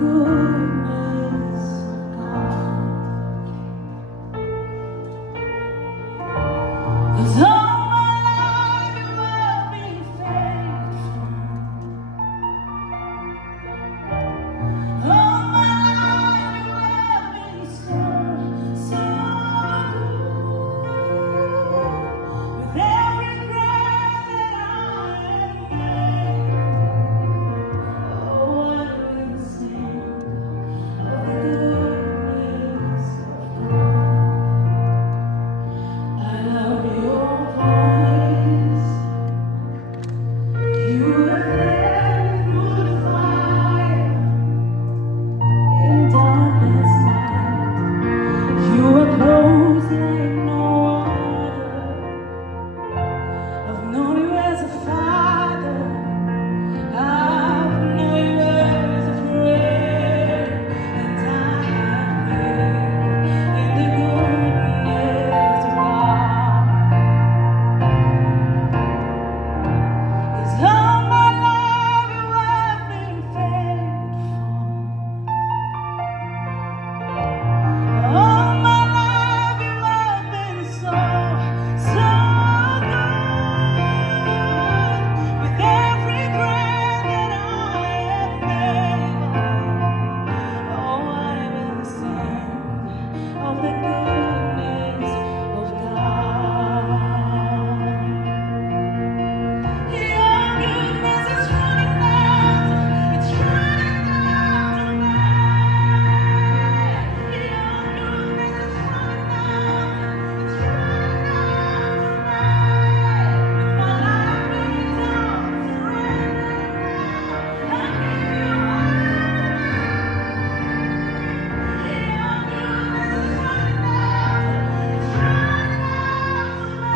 goodness of God. 'Cause all my life you have been faithful. All my life you have been so, so good. With every breath that I am able, oh, I will sing of the goodness of God. I love your voice. You have led me through the fire in darkest night. You are close like no other. I've known you as a father. I've known you as a friend. And I have lived in the goodness of God. 'Cause all my life you have been faithful. All my life you have been so, so good. With every breath that I am able, oh, I will sing of the goodness of God. Your goodness is running after, it's running after me. Your goodness is running after, it's running after me. With my life laid down, surrendering now, I give you all of me. Your goodness is running after, it's running after me.